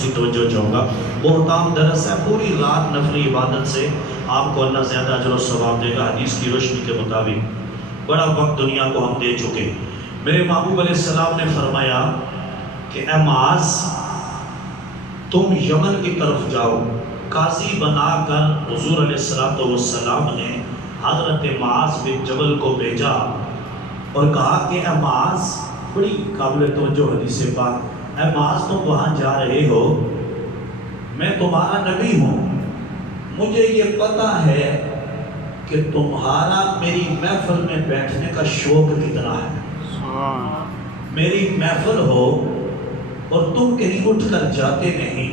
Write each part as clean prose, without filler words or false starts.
خصوصی توجہ چاہوں گا۔ بہتام درس ہے، پوری رات نفلی عبادت سے آپ کو اللہ زیادہ اجر و ثواب دے گا حدیث کی روشنی کے مطابق۔ بڑا وقت دنیا کو ہم دے چکے۔ میرے محبوب علیہ السلام نے فرمایا کہ اے معاذ، تم یمن کی طرف جاؤ۔ قاضی بنا کر حضور علیہ السلام نے حضرت معاذ بن جبل کو بھیجا اور کہا کہ اے معاذ، بڑی قابل توجہ حدیث پاک، اے معاذ تم وہاں جا رہے ہو، میں تمہارا نبی ہوں، مجھے یہ پتہ ہے کہ تمہارا میری محفل میں بیٹھنے کا شوق کتنا ہے۔ میری محفل ہو اور تم کہیں اٹھ کر جاتے نہیں،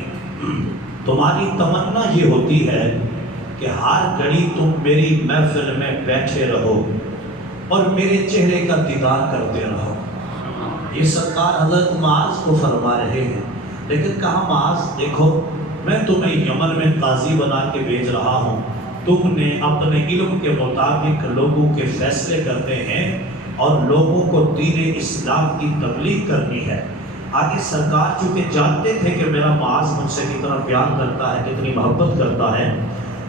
تمہاری تمنا یہ ہوتی ہے کہ ہر گھڑی تم میری محفل میں بیٹھے رہو اور میرے چہرے کا دیدار کرتے رہو۔ یہ سرکار حضرت معاذ کو فرما رہے ہیں، لیکن کہا معاذ دیکھو، میں تمہیں یمن میں قاضی بنا کے بھیج رہا ہوں، تم نے اپنے علم کے مطابق لوگوں کے فیصلے کرنے ہیں اور لوگوں کو دین اسلام کی تبلیغ کرنی ہے۔ آگے سرکار چونکہ جانتے تھے کہ میرا معاذ مجھ سے کتنا پیار کرتا ہے، کتنی محبت کرتا ہے،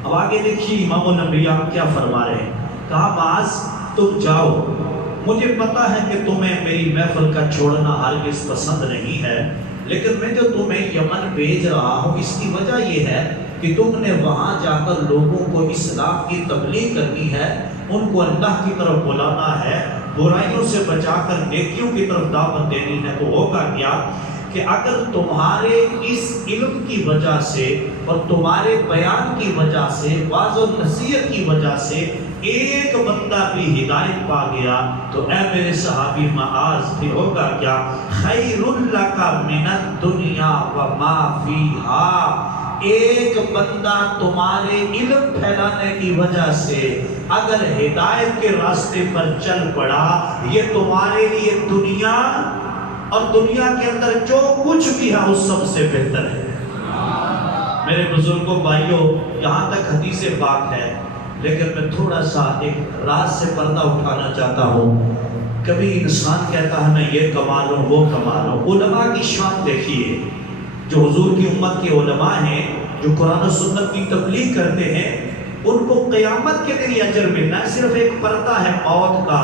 اب آگے دیکھیے امام الانبیاء کیا فرما رہے ہیں۔ کہا معاذ تم جاؤ، مجھے پتا ہے کہ تمہیں میری محفل کا چھوڑنا ہرگز پسند نہیں ہے، لیکن میں جو تمہیں یمن بھیج رہا ہوں اس کی وجہ یہ ہے کہ تم نے وہاں جا کر لوگوں کو اسلام کی تبلیغ کرنی ہے، ان کو اللہ کی طرف بلانا ہے، برائیوں سے بچا کر نیکیوں کی طرف دعوت دینی ہے۔ تو ہوگا کیا کہ اگر تمہارے اس علم کی وجہ سے اور تمہارے بیان کی وجہ سے، واعظ و نصیحت کی وجہ سے ایک بندہ بھی ہدایت پا گیا تو اے میرے صحابی معاذ پھر ہوگا کیا؟ خیر لک من الدنیا وما فیہا، ایک بندہ تمہارے علم پھیلانے کی وجہ سے اگر ہدایت کے راستے پر چل پڑا، یہ تمہارے لیے دنیا اور دنیا کے اندر جو کچھ بھی ہے اس سب سے بہتر ہے۔ میرے بزرگوں بھائیوں، یہاں تک حدیث پاک ہے، لیکن میں تھوڑا سا ایک راز سے پردہ اٹھانا چاہتا ہوں۔ کبھی انسان کہتا ہے میں یہ کما لوں وہ کما لوں۔ علماء کی شان دیکھیے، جو حضور کی امت کے علماء ہیں، جو قرآن و سنت کی تبلیغ کرتے ہیں، ان کو قیامت کے دن اجر ملنا ہے۔ صرف ایک پردہ ہے موت کا،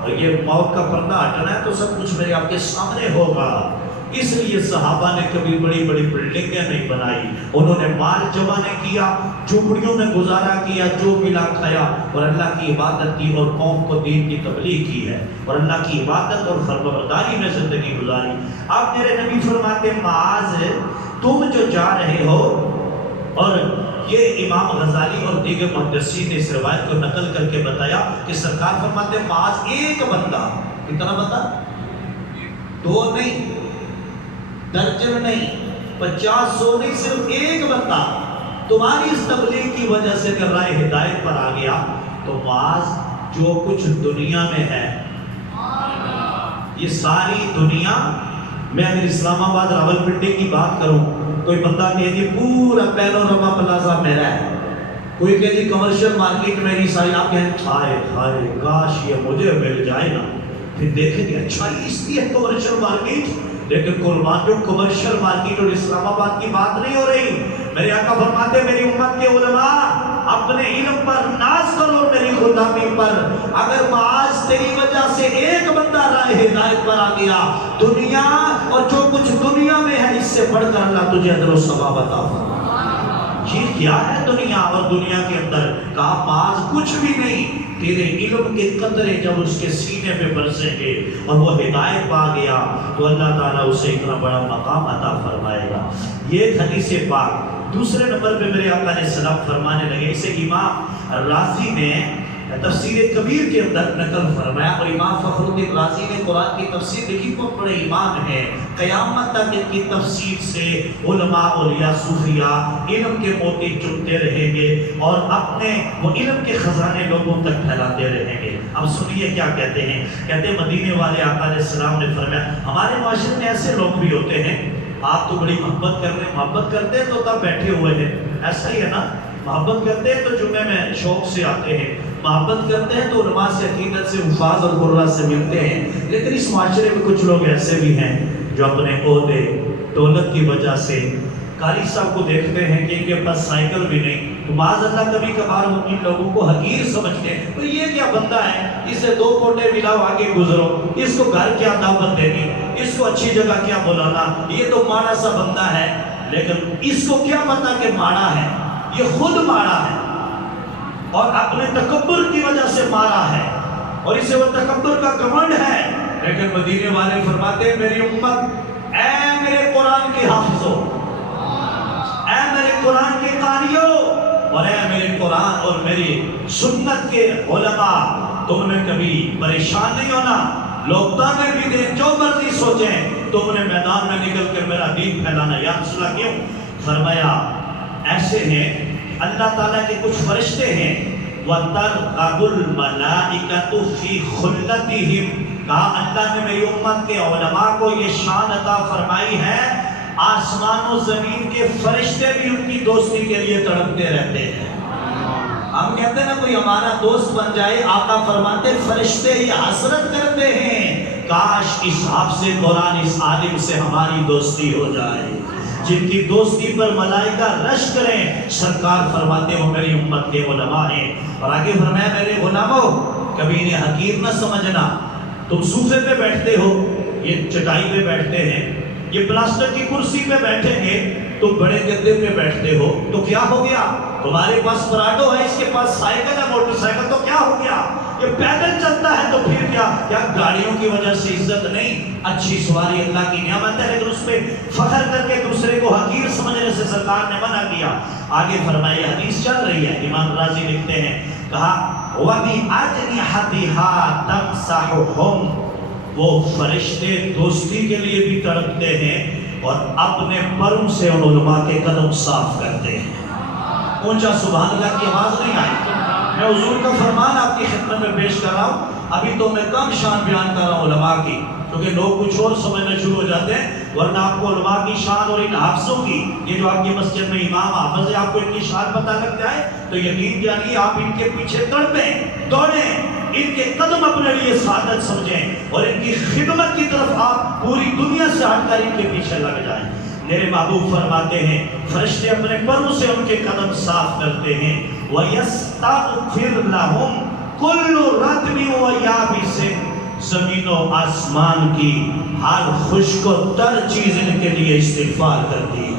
اور یہ موت کا پردہ ہٹنا ہے تو سب کچھ میرے آپ کے سامنے ہوگا۔ اس لیے صحابہ نے کبھی بڑی بڑی بلڈنگیں نہیں بنائی، انہوں نے مال جمع نہیں کیا، جھوپڑیوں میں گزارا کیا، جو ملا کھایا اور اللہ کی عبادت کی اور قوم کو دین کی تبلیغ کی ہے اور اللہ کی عبادت اور فرمانبرداری میں زندگی گزاری۔ اب میرے نبی فرماتے معاذ تم جو جا رہے ہو، اور یہ امام غزالی اور دیگر محدثین نے اس روایت کو نقل کر کے بتایا کہ سرکار فرماتے معاذ ایک بندہ، کتنا بندہ؟ دو نہیں، درجن نہیں، 50 100 نہیں، صرف ایک بندہ تمہاری اس تبلیغ کی وجہ سے اگر راہ ہدایت پر آ گیا تو معاذ جو کچھ دنیا میں ہے، یہ ساری دنیا، میں اگر اسلام آباد راولپنڈی کی بات کروں، کوئی بندہ کہے جی پورا پینورما پلازا میرا ہے، کوئی کہے جی کمرشل مارکیٹ میری ساری، آپ کہیں ہائے ہائے کاش یہ مجھے مل جائے نا، پھر دیکھیں گے اچھا اس لیے کمرشل مارکیٹ، لیکن قربان جو کمرشل مارکیٹ اور اسلام آباد کی بات نہیں ہو رہی۔ میرے آقا فرماتے میری امت کے علماء اپنے علم پر ناز کرو اور میری غلامی پر۔ اگر معاذ تیری وجہ سے ایک بندہ راہ ہدایت پر آ گیا، دنیا اور جو کچھ دنیا میں ہے اس سے بڑھ کر اللہ تجھے اجر و ثواب عطا فرمائے۔ یہ کیا ہے دنیا اور دنیا کے اندر؟ کہا معاذ کچھ بھی نہیں، تیرے علم کے قطرے جب اس کے سینے پہ برسیں گے اور وہ ہدایت پا گیا تو اللہ تعالیٰ اسے اتنا بڑا مقام عطا فرمائے گا۔ یہ حدیث پاک۔ دوسرے نمبر پہ میرے آقا علیہ السلام فرمانے لگے، اسے امام رازی نے تفسیر کبیر کے اندر نقل فرمایا، اور امام فخر الدین رازی نے قرآن کی تفسیر لکھی، بہت بڑے امام ہیں، قیامت تک ان کی تفسیر سے علماء اولیاء صوفیاء علم کے موتی چنتے رہیں گے اور اپنے وہ علم کے خزانے لوگوں تک پھیلاتے رہیں گے۔ اب سنیے کیا کہتے ہیں، کہتے ہیں مدینے والے آقا علیہ السلام نے فرمایا ہمارے معاشرے میں ایسے لوگ بھی ہوتے ہیں، آپ تو بڑی محبت کرتے ہیں تو تب بیٹھے ہوئے ہیں، ایسا ہی ہے نا، محبت کرتے ہیں تو جمعے میں شوق سے آتے ہیں، محبت کرتے ہیں تو علماء سے عقیدت سے حفاظ اور قرہ سے ملتے ہیں، لیکن اس معاشرے میں کچھ لوگ ایسے بھی ہیں جو اپنے عہدے دولت کی وجہ سے قاری صاحب کو دیکھتے ہیں کہ ان کے پاس سائیکل بھی نہیں، تو معاذ اللہ کبھی کبھار ان لوگوں کو حقیر سمجھتے ہیں، تو یہ کیا بندہ ہے، اسے 2 کوٹے ملاؤ آگے گزرو، اس کو گھر کیا دعوت دینی، اس کو اچھی جگہ کیا بلانا، یہ تو ماڑا سا بندہ ہے۔ لیکن اس کو کیا پتا کہ ماڑا ہے، یہ خود ماڑا ہے اور اپنے تکبر کی وجہ سے مارا ہے، اور اسے وہ تکبر کا گھمنڈ ہے۔ لیکن مدینے والے فرماتے ہیں میری امت، اے میرے قرآن کے حافظوں، اے میرے قرآن کے قاریوں، اور اے میرے قرآن اور میری سنت کے علماء، تم نے کبھی پریشان نہیں ہونا، لوگ تانے بھی دیں، جو مرضی سوچیں، تم نے میدان میں نکل کر میرا دین پھیلانا۔ یا رسول اللہ کیوں؟ فرمایا ایسے ہیں اللہ تعالیٰ کے کچھ فرشتے ہیں، وَتَرْقَبُ الْمَلَائِكَةُ فِي خُلَّتِهِمْ، کہا اللہ نے میری امت کے علماء کو یہ شان عطا فرمائی ہے، آسمان و زمین کے فرشتے بھی ان کی دوستی کے لیے تڑپتے رہتے ہیں۔ ہم کہتے ہیں نا کوئی ہمارا دوست بن جائے، آقا فرماتے فرشتے ہی حسرت کرتے ہیں، کاش اس حافظ قرآن اس عالم سے ہماری دوستی ہو جائے، جن کی دوستی پر ملائکہ رش کریں۔ سرکار فرماتے ہو میری امت کے علماء ہیں، اور آگے فرمایا میرے غلاموں کبھی انہیں حقیر نہ سمجھنا، تم صوفے پہ بیٹھتے ہو، یہ چٹائی پہ بیٹھتے ہیں، یہ پلاسٹک کی کرسی پہ بیٹھیں گے، تم بڑے گدے پہ بیٹھتے ہو تو کیا ہو گیا؟ تمہارے پاس پراڈو ہے، اس کے پاس سائیکل ہے، موٹر سائیکل، تو کیا ہو گیا؟ یہ پیدل چلتا ہے تو پھر کیا گاڑیوں کی وجہ سے عزت نہیں؟ اچھی سواری اللہ کی نعمت ہے، لیکن اس پہ فخر کر کے دوسرے کو حقیر سمجھنے سے سرکار نے منع کیا۔ آگے فرمائے حدیث چل رہی ہے، امام رازی لکھتے ہیں، کہا وَبِأَجْنِحَتِهَا تَمْسَحُهُمْ، وہ فرشتے دوستی کے لیے بھی تڑپتے ہیں اور اپنے پروں سے ان علماء کے قدم صاف کرتے ہیں۔ اونچا سبحان اللہ کی آواز نہیں آئی؟ میں حضور کا فرمان آپ کی خدمت میں پیش کر رہا ہوں۔ ابھی تو میں کم شان بیان کر رہا ہوں علماء کی، کیونکہ لوگ کچھ اور سمجھنا شروع ہو جاتے ہیں، ورنہ آپ کو علماء کی شان اور ان حافظوں کی، یہ جو آپ کی مسجد میں امام حافظ ہے، آپ کو ان کی شان پتہ لگ جائے تو یقین جانیے آپ ان کے پیچھے تڑپیں، دوڑیں، ان کے قدم اپنے لیے سعادت سمجھیں، اور ان کی خدمت کی طرف آپ پوری دنیا سے ہٹ کر ان کے پیچھے لگ جائیں۔ میرے محبوب فرماتے ہیں فرشتے اپنے پروں سے ان کے قدم صاف کرتے ہیں، وَيَسْتَغْفِرْ لَهُمْ كُلُّ رَطْبٍ وَيَابِسٍ، زمین و آسمان کی ہر خشک و تر چیز ان کے لیے استغفار کرتی ہے۔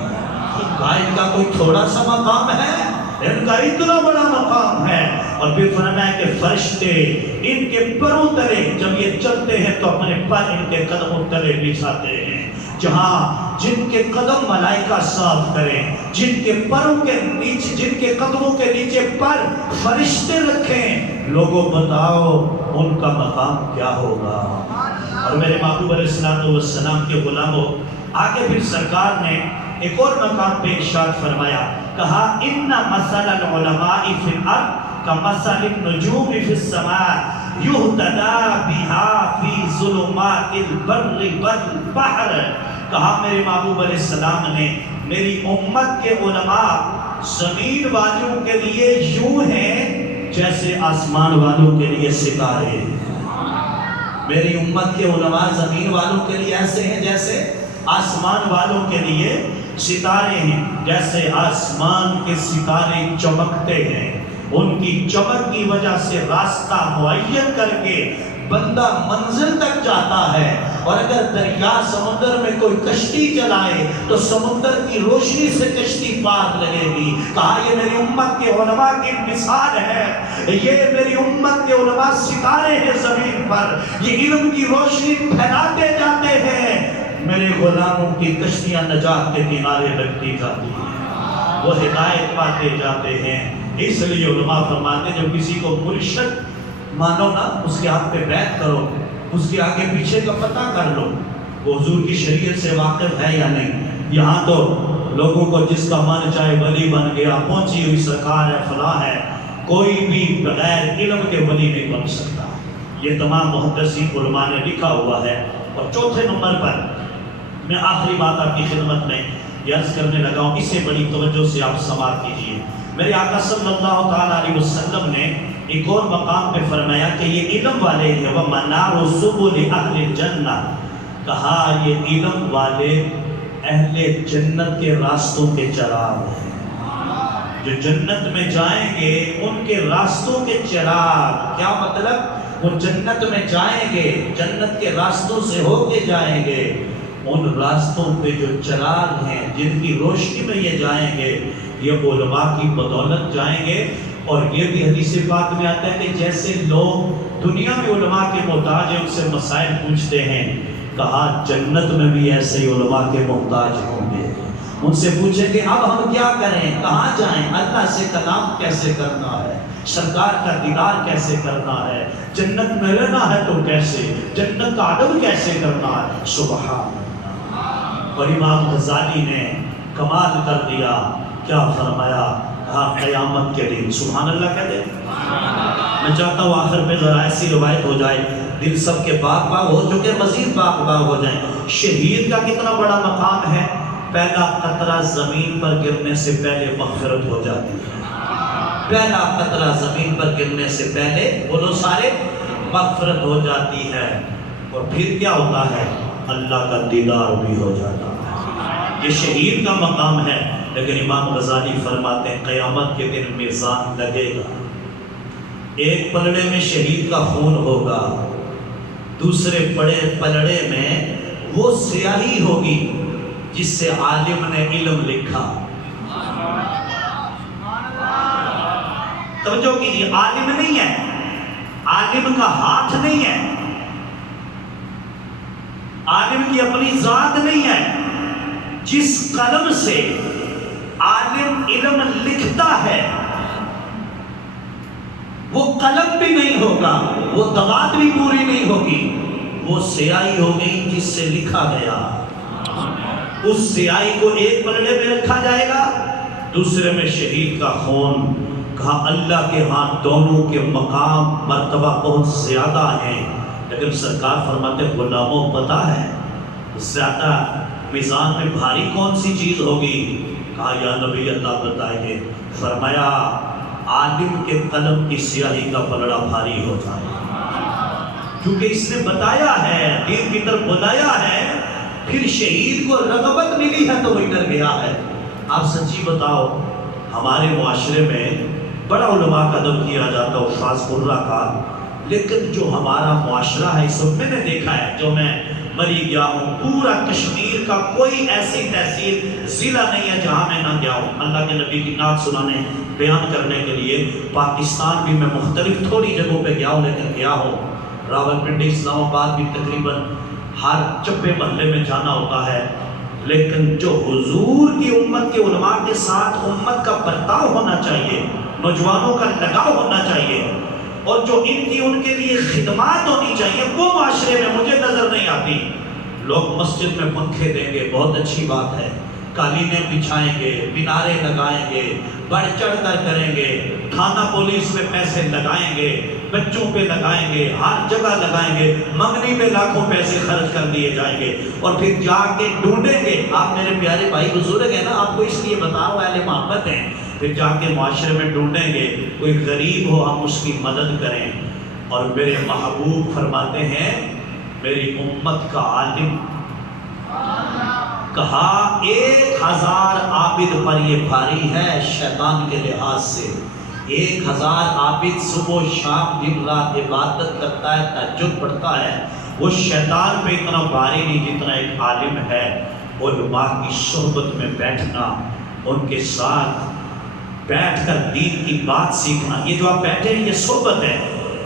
ان کا کوئی تھوڑا سا مقام ہے، ان کا اتنا بڑا مقام ہے۔ اور پھر فرمایا کہ فرشتے ان کے پروں تلے جب یہ چلتے ہیں تو اپنے پر ان کے قدموں تلے بچھاتے ہیں، جہاں جن کے قدم ملائکہ صاف کریں، جن کے پروں کے نیچے، جن کے قدموں کے نیچے پر فرشتے رکھیں، لوگوں بتاؤ ان کا مقام کیا ہوگا۔ اور میرے محبوب علیہ السلام کے غلاموں، آگے پھر سرکار نے ایک اور مقام پہ ارشاد فرمایا، کہا ان مثل العلماء فی الارض کمثل النجوم فی السماء یہتدی بہا فی ظلمات البر والبحر، کہا میرے محبوب علیہ السلام نے میری امت کے علماء زمین والوں کے لیے یوں ہیں جیسے آسمان والوں کے لیے ستارے۔ میری امت کے علماء زمین والوں کے لیے ایسے ہیں جیسے آسمان والوں کے لیے ستارے ہیں، جیسے آسمان کے ستارے چمکتے ہیں، ان کی چمک کی وجہ سے راستہ معین کر کے بندہ منزل تک جاتا ہے۔ اور اگر دریا سمندر میں کوئی کشتی چلائے تو سمندر کی روشنی سے کشتی پار لگے گی۔ کہا یہ میری امت کے علماء کی مثال ہے، یہ میری امت کے علماء ستارے ہیں زمین پر، یہ علم کی روشنی پھیلاتے جاتے ہیں، میرے غلاموں کی کشتیاں نجات کے کنارے لگتی جاتی ہیں، وہ ہدایت پاتے جاتے ہیں۔ اس لیے علماء فرماتے ہیں جب کسی کو مرشد مانو نا، اس کے ہاتھ پہ بیعت کرو، اس کے آگے پیچھے کا پتہ کر لو وہ حضور کی شریعت سے واقف ہے یا نہیں۔ یہاں تو لوگوں کو جس کا من چاہے ولی بن گیا، پہنچی ہوئی سرکار ہے، فلاں ہے، کوئی بھی بغیر علم کے ولی نہیں بن سکتا۔ یہ تمام محدثین علماء نے لکھا ہوا ہے۔ اور چوتھے نمبر پر میں آخری بات آپ کی خدمت میں یہ عرض کرنے لگا ہوں، اسے بڑی توجہ سے آپ سماعت کیجیے۔ میرے آقا صلی اللہ تعالیٰ علیہ وسلم نے ایک اور مقام پہ فرمایا کہ یہ علم والے ہیں، وَمَنَارُ سُبُلِ أَهْلِ الْجَنَّةِ، کہا یہ علم والے اہل جنت کے راستوں کے چراغ ہیں، جو جنت میں جائیں گے ان کے راستوں کے چراغ. کیا مطلب؟ وہ جنت میں جائیں گے، جنت کے راستوں سے ہو کے جائیں گے، ان راستوں پہ جو چراغ ہیں جن کی روشنی میں یہ جائیں گے، یہ علماء کی بدولت جائیں گے. اور یہ بھی حدیث پاک میں آتا ہے کہ جیسے لوگ دنیا میں علماء کے محتاج ہیں، ان سے مسائل پوچھتے ہیں، کہا جنت میں بھی ایسے ہی علماء کے محتاج ہوں گے. ان سے پوچھیں گے اب ہم کیا کریں، کہاں جائیں، اللہ سے کلام کیسے کرنا ہے، سرکار کا دیدار کیسے کرنا ہے، جنت میں رہنا ہے تو کیسے، جنت کا ادب کیسے کرنا ہے. سبحان اللہ. اور امام غزالی نے کمال کر دیا، کیا فرمایا؟ کہا قیامت کے دن. سبحان اللہ کہتے ہیں. میں چاہتا ہوں آخر میں ذرا ایسی روایت ہو جائے، دل سب کے باغ باغ ہو چکے، مزید باغ باغ ہو جائیں. شہید کا کتنا بڑا مقام ہے، پہلا قطرہ زمین پر گرنے سے پہلے مغفرت ہو جاتی ہے. پہلا قطرہ زمین پر گرنے سے پہلے بولو سارے مغفرت ہو جاتی ہے. اور پھر کیا ہوتا ہے؟ اللہ کا دیدار بھی ہو جاتا ہے. یہ شہید کا مقام ہے. لیکن امام غزالی فرماتے ہیں قیامت کے دن میزان لگے گا، ایک پلڑے میں شہید کا خون ہوگا، دوسرے پلڑے میں وہ سیاہی ہوگی جس سے عالم نے علم لکھا. توجہ کیجیے، عالم نہیں ہے، عالم کا ہاتھ نہیں ہے، عالم کی اپنی ذات نہیں ہے. جس قلم سے عالم علم لکھتا ہے وہ قلم بھی نہیں ہوگا، وہ دوات بھی پوری نہیں ہوگی، وہ سیاہی ہو گئی جس سے لکھا گیا. اس سیاہی کو ایک پلڑے میں رکھا جائے گا، دوسرے میں شہید کا خون. کہا اللہ کے ہاں دونوں کے مقام مرتبہ بہت زیادہ ہیں. لیکن سرکار فرماتے غلاموں پتہ ہے زیادہ میزان میں بھاری کون سی چیز ہوگی؟ کہا یا نبی اللہ بتائیے. فرمایا عالم کے قلم کی سیاہی کا پلڑا بھاری ہو جائے، کیونکہ اس نے بتایا ہے، دین کی طرف بلایا ہے. پھر شہید کو رغبت ملی ہے تو وہ ادھر گیا ہے. آپ سچی بتاؤ، ہمارے معاشرے میں بڑا علماء کا ادب کیا جاتا ہے، حفاظ قرہ کا، لیکن جو ہمارا معاشرہ ہے اس وقت میں نے دیکھا ہے، جو میں مری گیا ہوں، پورا کشمیر کا کوئی ایسی تحصیل ضلع نہیں ہے جہاں میں نہ گیا ہوں. اللہ کے نبی کی نعت سنانے، بیان کرنے کے لیے پاکستان بھی میں مختلف تھوڑی جگہوں پہ گیا ہوں، لیکن گیا ہوں راولپنڈی، اسلام آباد بھی تقریباً ہر چپے محلے میں جانا ہوتا ہے. لیکن جو حضور کی امت کے علماء کے ساتھ امت کا برتاؤ ہونا چاہیے، نوجوانوں کا لگاؤ ہونا چاہیے، اور جو ان کے لیے خدمات ہونی چاہیے، وہ معاشرے میں مجھے نظر نہیں آتی. لوگ مسجد میں پنکھے دیں گے، بہت اچھی بات ہے، قالینیں بچھائیں گے، میناریں لگائیں گے، بڑھ چڑھ کر کریں گے، تھانہ پولیس میں پیسے لگائیں گے، بچوں پہ لگائیں گے، ہر جگہ لگائیں گے، منگنی میں لاکھوں پیسے خرچ کر دیے جائیں گے، اور پھر جا کے ڈھونڈیں گے. آپ میرے پیارے بھائی بزرگ ہیں نا، آپ کو اس لیے بتا رہا ہوں، اہل محبت ہیں. پھر جا کے معاشرے میں ڈھونڈیں گے، کوئی غریب ہو ہم اس کی مدد کریں. اور میرے محبوب فرماتے ہیں میری امت کا عالم، کہا 1000 عابد پر یہ بھاری ہے شیطان کے لحاظ سے. 1000 عابد صبح و شام دن رات عبادت کرتا ہے، تہجد پڑھتا ہے، وہ شیطان پہ اتنا بھاری نہیں جتنا ایک عالم ہے. علماء کی صحبت میں بیٹھنا، ان کے ساتھ بیٹھ کر دین کی بات سیکھنا، یہ جو آپ بیٹھے ہیں یہ صحبت ہے.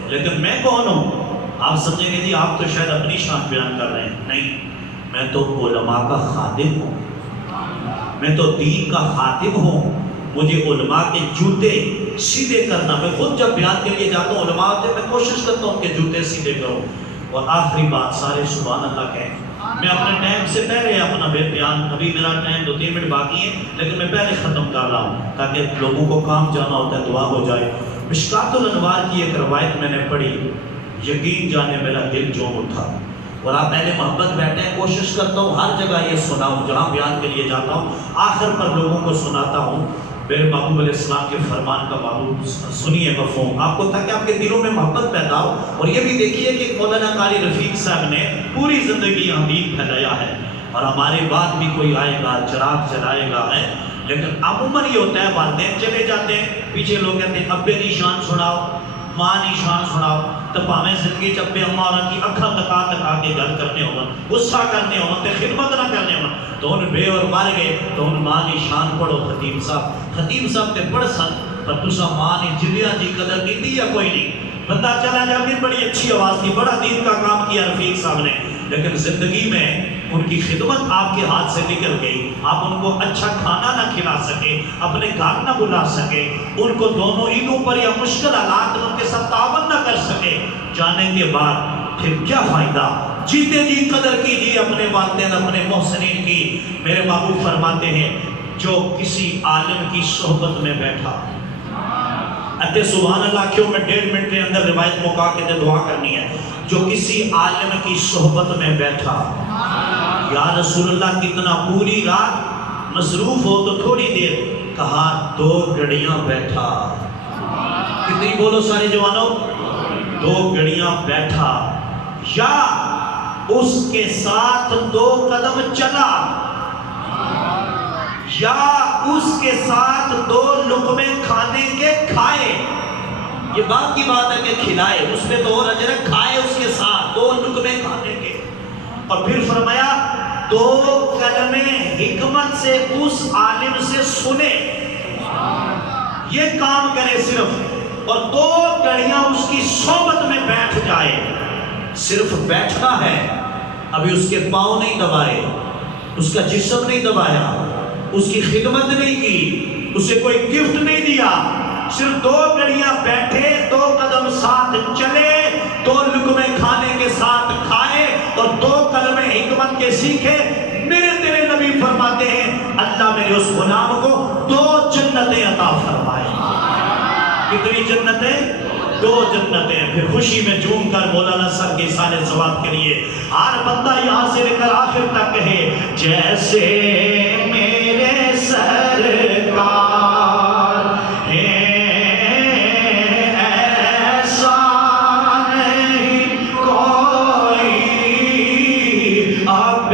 لیکن میں کون ہوں؟ آپ سمجھیں گے جی آپ تو شاید اپنی شان بیان کر رہے ہیں. نہیں، میں تو علماء کا خادم ہوں، میں تو دین کا خادم ہوں. مجھے علماء کے جوتے سیدھے کرنا، میں خود جب بیان کے لیے جاتا ہوں علماء سے میں کوشش کرتا ہوں کہ جوتے سیدھے کروں. اور آخری بات، سارے سبحان اللہ کہیں. میں اپنے ٹائم سے پہلے اپنا بیان، ابھی میرا ٹائم 2-3 منٹ باقی ہے، لیکن میں پہلے ختم کر رہا ہوں تاکہ لوگوں کو کام جانا ہوتا ہے، دعا ہو جائے. مشکات الانوار کی ایک روایت میں نے پڑھی، یقین جانے میرا دل جوم اٹھا. اور آپ اہل محبت بیٹھے ہیں، کوشش کرتا ہوں ہر جگہ یہ سناؤں، جہاں بیان کے لیے جاتا ہوں آخر پر لوگوں کو سناتا ہوں. میرے محبوب علیہ السلام کے فرمان کا محبوب سنیے مفہوم آپ کو، تاکہ آپ کے دلوں میں محبت پیدا ہو. اور یہ بھی دیکھیے کہ مولانا قاری رفیق صاحب نے پوری زندگی دین پھیلایا ہے. اور ہمارے بعد بھی کوئی آئے گا چراغ جلائے گا ہے، لیکن عموماً یہ ہوتا ہے والدین چلے جاتے ہیں، پیچھے لوگ کہتے ہیں ابے دی شان سناؤ، ماں دی شان سناؤ، تو پاویں زندگی چ ابے اماں اور کی اکھاں تکا تکا کے گل کرنے ہون، غصہ کرنے ہون تے خدمت نہ کرنے ہون، تو ان بے اور مر گئے تو ان ماں دی شان پڑھو۔ خطیب صاحب تے پڑھ سن پر تسا ماں نے جلیاں دی قدر کی یا کوئی نہیں؟ بندہ چلا جا بھی بڑی اچھی آواز تھی، بڑا دین کا کام کیا رفیق صاحب نے، لیکن زندگی میں ان کی خدمت آپ کے ہاتھ سے نکل گئی، آپ ان کو اچھا کھانا نہ کھلا سکے، اپنے گھر نہ بلا سکے، ان کو دونوں عیدوں پر یا مشکل حالات میں ان کے ساتھ تعاون نہ کر سکے، جانے کے بعد پھر کیا فائدہ؟ جیتے جی قدر کیجیے اپنے والدین اپنے محسنین کی۔ میرے محبوب فرماتے ہیں جو کسی عالم کی صحبت میں بیٹھا، اتے سبحان اللہ کیوں میں 1.5 منٹ کے اندر روایت مکا کے دعا کرنی ہے، جو کسی عالم کی صحبت میں بیٹھا، یا رسول اللہ کتنا پوری رات مصروف ہو تو تھوڑی دیر، کہا 2 گھڑیاں بیٹھا، کتنی بولو سارے جوانوں، 2 گھڑیاں بیٹھا، یا اس کے ساتھ 2 قدم چلا، یا اس کے ساتھ 2 لقمے کھانے کے کھائے، یہ بات کی بات ہے کہ کھلائے، اس پہ تو اور اجر ہے، کھائے اس کے ساتھ 2 لقمے کھانے کے، اور پھر فرمایا 2 کلمے حکمت سے اس عالم سے سنے، یہ کام کرے صرف، اور 2 گھڑیاں اس کی صحبت میں بیٹھ جائے، صرف بیٹھنا ہے، ابھی اس کے پاؤں نہیں دبائے، اس کا جسم نہیں دبایا، اس کی خدمت نہیں کی، اسے کوئی گفٹ نہیں دیا، صرف 2 گھڑیاں بیٹھے، 2 قدم ساتھ چلے، 2 لقمے کھانے کے ساتھ کھائے، اور 2 کلمے حکمت کے سیکھے، میرے تیرے نبی فرماتے ہیں اللہ میرے اس غلام کو 2 جنتیں عطا فرمائے۔ کتنی جنتیں؟ 2 جنتیں۔ پھر خوشی میں جھوم کر مولانا سر کے سارے ثواب کے لیے ہر بندہ یہاں سے لے کر آخر تک کہے جیسے میرے سرکار ہیں ایسا نہیں کوئی اب